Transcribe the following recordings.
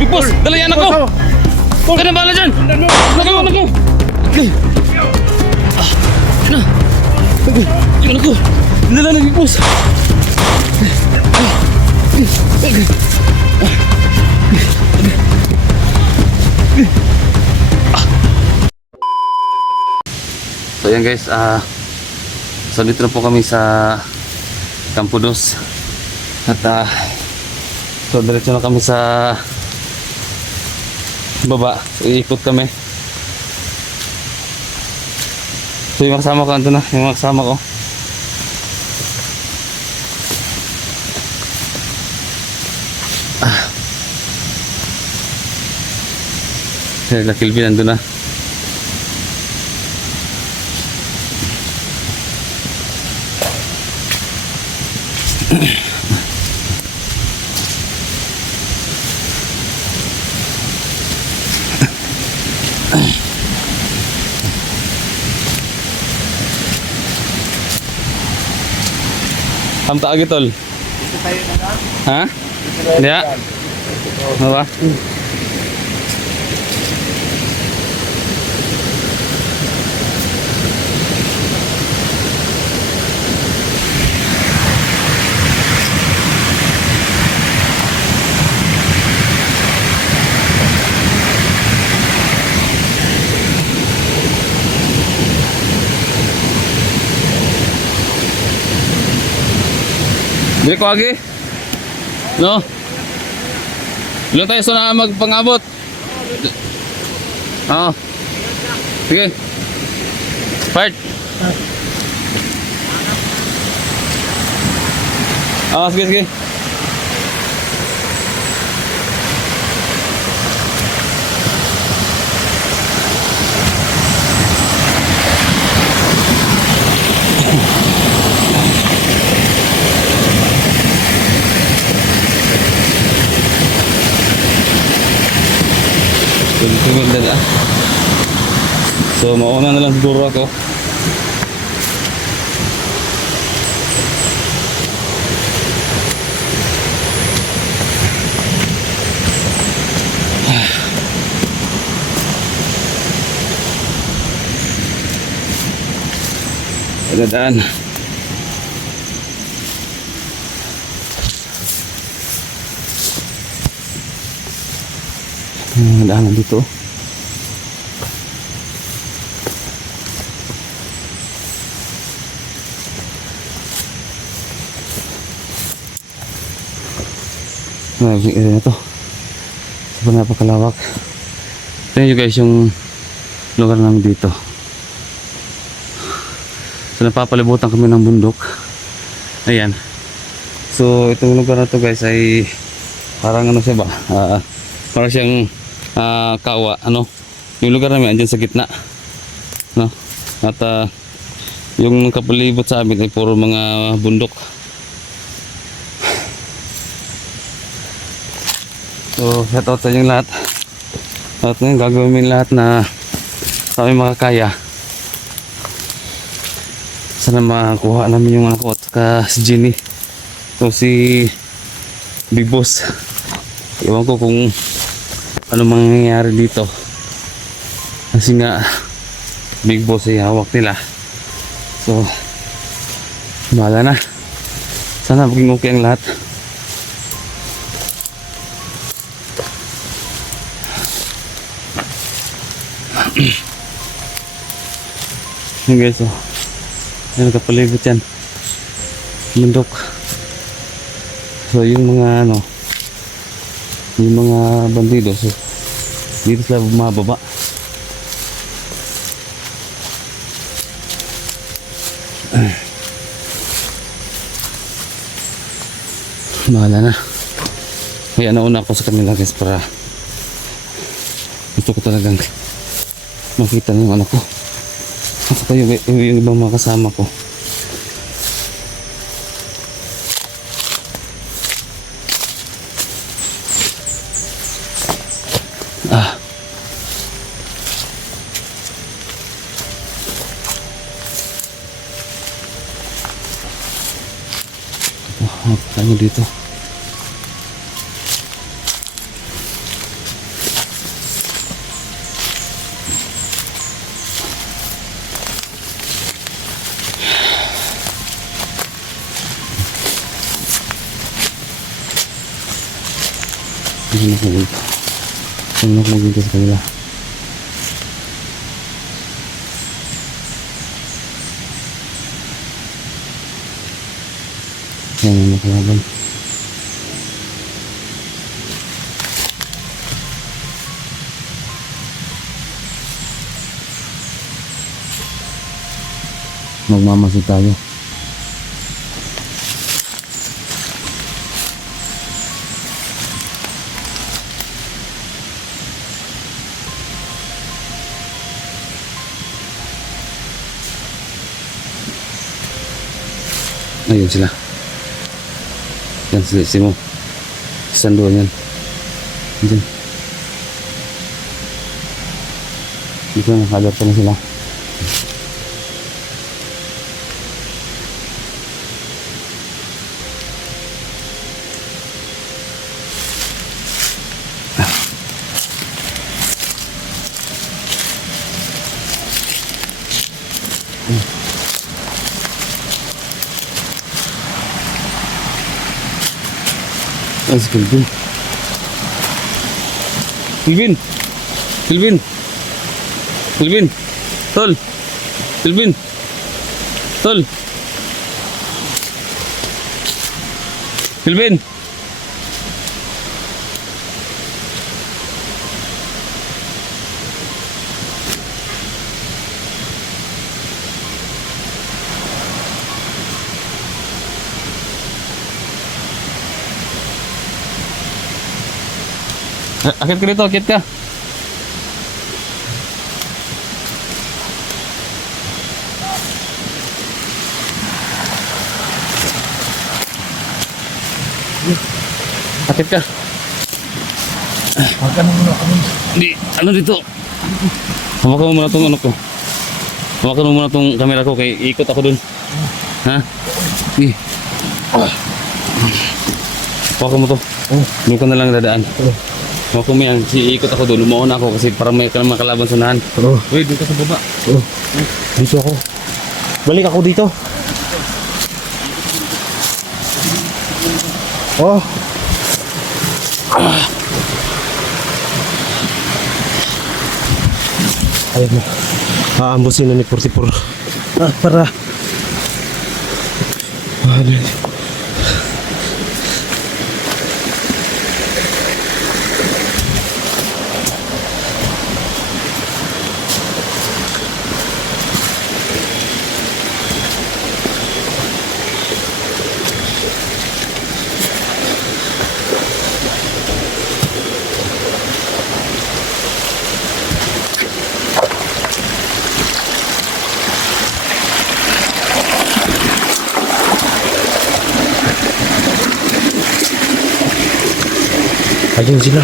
Big boss, dala yan ako. Huwag ka na bala dyan. Nako. Yan ako. Dala na big boss. So yan guys, so dito na po kami sa Campo Dos. At so diretso na kami sa baba. So iikot kami. So yung kasama ko ando na, yung kasama ko. Sila Kilvin ando na. Hamta agi tol. Ha? Dia. Apa? Bili ko lagi. No? Ilan tayo so na magpangabot? Oo. Sige. Part. Sige. So mauna na lang siguro ako. Dadaan. Daanan dito. Area na to. Sobrang napakalawak. Ito nyo guys yung lugar namin dito. So napapalibutan kami ng bundok. Ayan. So itong lugar na to guys ay parang ano siya ba? Parang siyang kawa. Ano? Yung lugar namin andyan sa gitna. No? At yung kapalibot sa amin ay puro mga bundok. So, shout out sa inyong lahat. At ngayon gagawin namin lahat na sa aming makakaya. Sana makakuha namin yung anak ko at saka si Jenny. So si Big Boss. Iwan ko kung ano mangyayari dito. Kasi nga Big Boss ay hawak nila. So bahala na. Sana maging okay ang lahat. Yan guys, oh. Yan, nakapalibot yan. Bundok. So yung mga ano, yung mga bandido, so dito sila bumababa. Bahala na. Kaya nauna ako sa kanila guys para gusto ko talagang makita ng anak ko at saka yung ibang mga kasama ko. Ano dito? Ano ko dito? Ano ko dito sa kanila? Yan ang nakalaban. Magmamasid tayo. Ayun sila. Yan si mo. Sanduan yan. Diyan. Dito nakalat pa na sila. Ay, si Kelvin. Kelvin! Kelvin! Kelvin! Tol! Kelvin! Tol! Kelvin! Akit ka dito, akit ka. Akit ka. Makan muna kami. Di, ano dito? Hawakan mo muna tong ano ko. Hawakan mo muna tong camera ko kay ikot ako dun. Ha? Di. Hawakan mo to. Doon ka na lang dadaan. Hawakan mo yan. Ikot ako dun. Lumaon ako kasi para may makalaban sa unahan. Uy, doon ka sa baba. Dito ako. Balik ako dito. Oh. Ayun na. Aambusin na ni 44. Para. Ano yun? Ayun sila.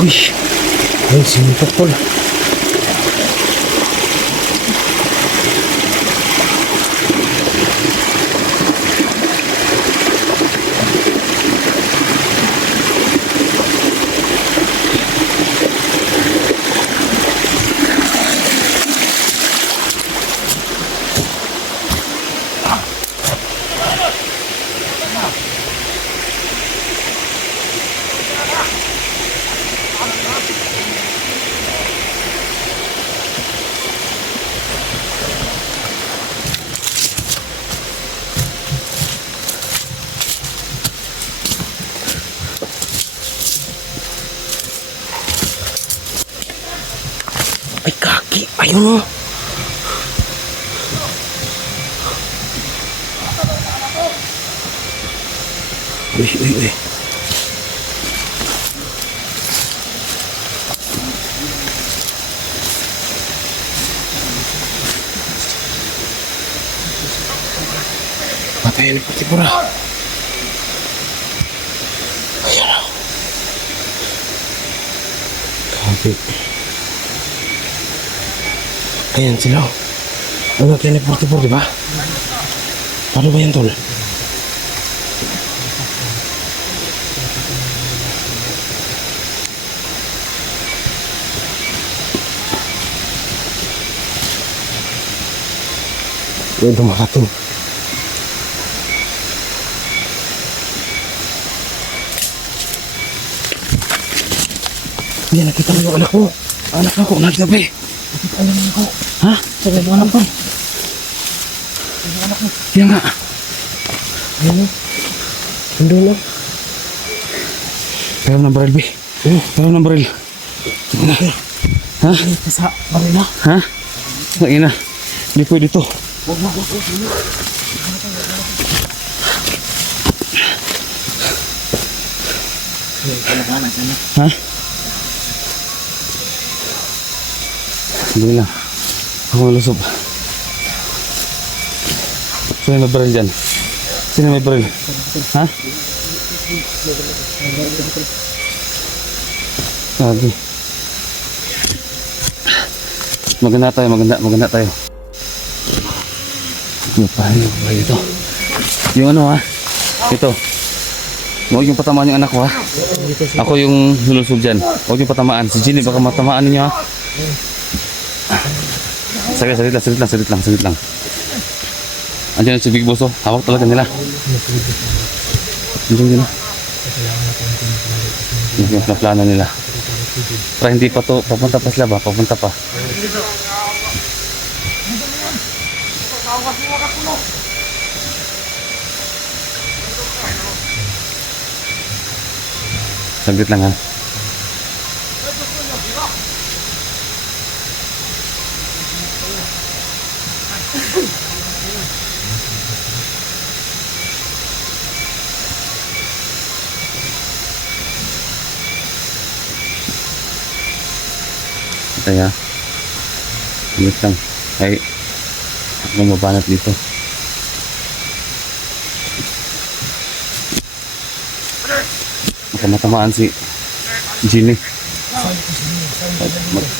Uy. Ayun, sinipapol. Ay, kaki. Ayun o. Uy, uy, uy. kaya ni Putipura. Ayan na. Grabe. Ayan sila. Ano kaya ni Putipura, di ba? Paano ba yan, tol? Yan, tumakating. Yan, nakita mo yung anak ko. Anak ko, nagsabi. Nakita mo yung anak ko. Ha? Sabi mo anak ko. Yan nga. Ayan o. Hindi na. Pero ng baril, be. Pero ng baril. Ha? Sa baril na. Ha? Ang ina. Hindi pwede to. Ha? Hindi lang. Ako malusog. Sino may baril dyan? Sino may baril? Ha? Lagi. Maganda tayo, maganda tayo. Ano pa ito? Yung ano ha? Ito. Huwag yung patamaan yung anak ko ha. Ako yung lulusog dyan. Huwag yung patamaan. Si Ginny baka matamaan ninyo ha. Saglit lang. Andiyan si Big Boss oh. Hawak talaga nila. Andiyan nila. Yung plano nila. Para hindi pa to, papunta pa sila ba? Papunta pa. Saglit lang ha. Kaya saglit lang. Ay, ako mabanat dito. Baka matamaan si Ginny.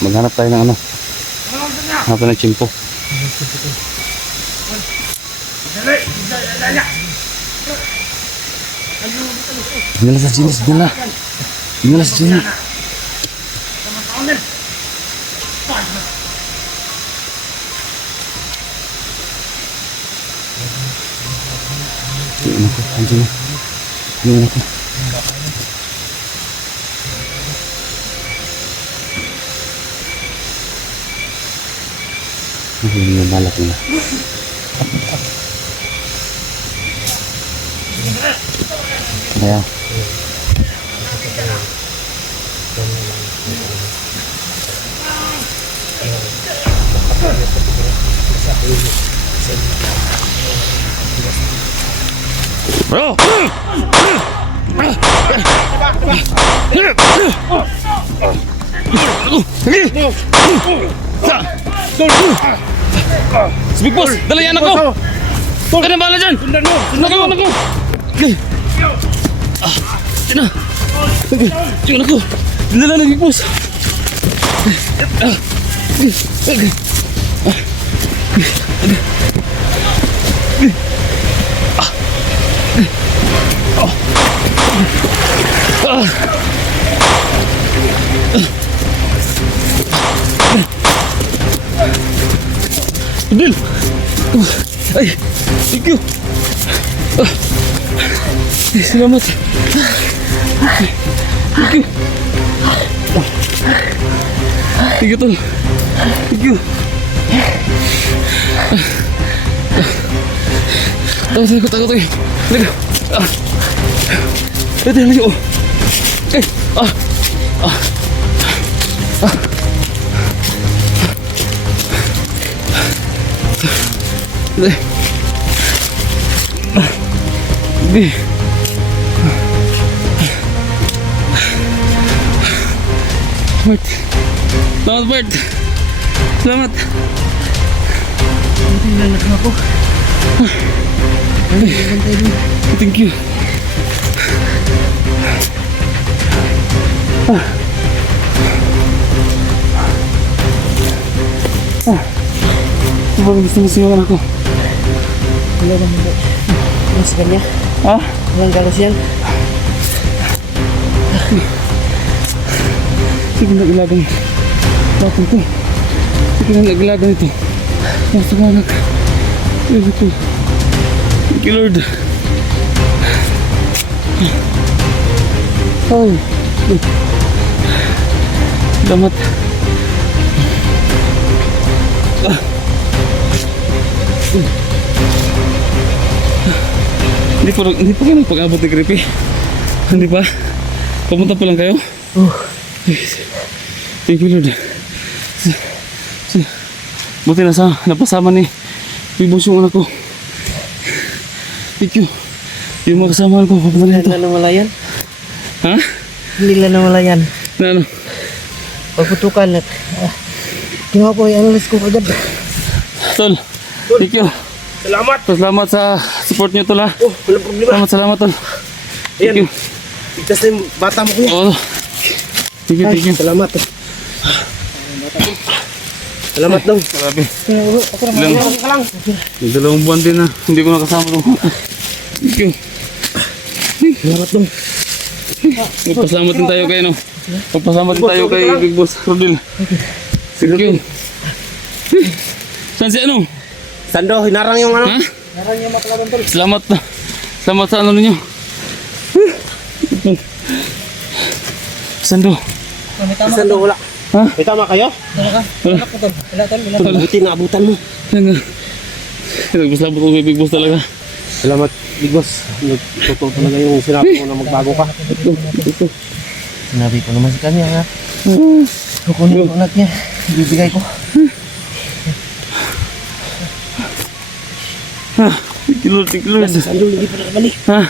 Maghanap tayo ng ano. Hanap tayo ng chimpo. Ginala sa Ginny, ginala sa Ginny. Yung anak ko, andiyan na. Yung anak ko. Hindi na balak nila. Kaya. Bro! Si Big Boss, dala yan ako! Ano bala dyan? Anak ko! Yan na! Yung anak ko! Dala na Big Boss! Dil! Ay! Thank you! Ay, salamat! Thank you! Thank you, tol! Thank you! Takot eh! Liga! Ito yung layo! Eh! Bert! Salamat, Bert! Salamat! Hindi na ako. Thank you. Sobrang gusto yung anak ko. Wala naman po. Mas kanya. Ha? Walang galos yan. Sige na ilagang batang ko. Sige na ilagang ito. Nasa ka anak. Thank you. Thank you Lord. Ay. Salamat. Hindi pa kayo nagpag-abot ni Grippy. Hindi pa. Pumunta pa lang kayo. Thank you Lord. Buti napasama ni Bibos yung anak ko. Thank you. Yung mga kasama ko papunta Hindi nito. lang nawala yan. Ha? Hindi lang nawala yan. Na ano? Pagputukan at kinuha ko yung analyst ko agad. Tol. Thank you. Salamat. Salamat sa support nyo tol ha. Oh, walang problema. Salamat tol. Thank Ayan. you. Igtas na yung bata mo kuya. Oo. Thank you, thank you. Salamat. Salamat daw. Grabe. Ako naman. Ilang, ka lang. dalawang buwan din na hindi ko nakasama to. Thank you. Salamat daw. Magpasalamat din tayo kay no. Magpasalamat din tayo kay Big Boss Rodel. Thank you. Saan si ano? Sando, hinarang yung ano. Ha? Narang yung maklaban tol. Salamat na. Salamat sa ano ninyo. Sando. May tama. Sando, wala. Ha? May tama kayo? Wala ka. Wala ko tol. Wala tol. Wala tol. Buti na abutan mo. Yan nga. Nagpasalamat ko kay Big Boss talaga. Salamat, Big Boss. Totoo talaga yung sinabi mo na magbago ka. Sinabi ko naman sa kanya ha. Kukunin ko anak niya. Bibigay ko. Thank you Lord, thank you Lord. Sando, hindi pa nakabalik. Ha?